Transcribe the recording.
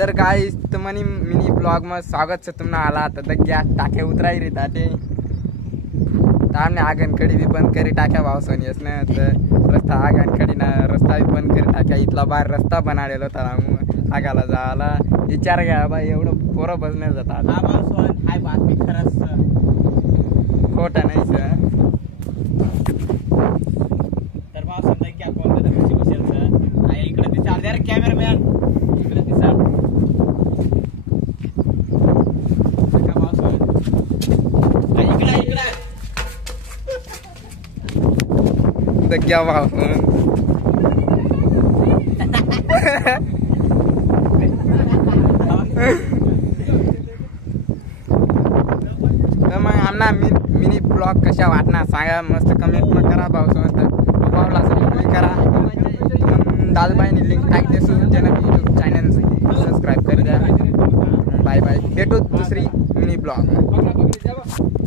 तर गाइस तुम्हारी mini blog में स्वागत से तुमने आला था तक क्या टाके उतराई रही ताटे तामने आगन कड़ी भी बंद करी टाक्या भाव सोनी इसने रस्ता आगन कड़ी ना रस्ता भी बंद करी टाक्या इतला बार रस्ता बनाडेलो होता आगाला जायला विचार घ्या बाई एवढं पोरं बसण्यात जातात हा भावसोन हाय बातमी खरंच खोटं नाही सर तर भावसोन नाही क्या कोणतं तर खुशी बसेल आहे इकडे ते चाल द्या रे कॅमेरामॅन इकडे ते चाल का भावसोन इकडे तर क्या भाव मग आमना मिनी ब्लॉग कशा वाटणार सांगा मस्त कमेंट में करा भावला करा दादबाईनी लिंक टाक देसू ज्यानं यूट्यूब चॅनल सबस्क्राईब कर द्या बाय बाय भेटू दुसरी मिनी ब्लॉग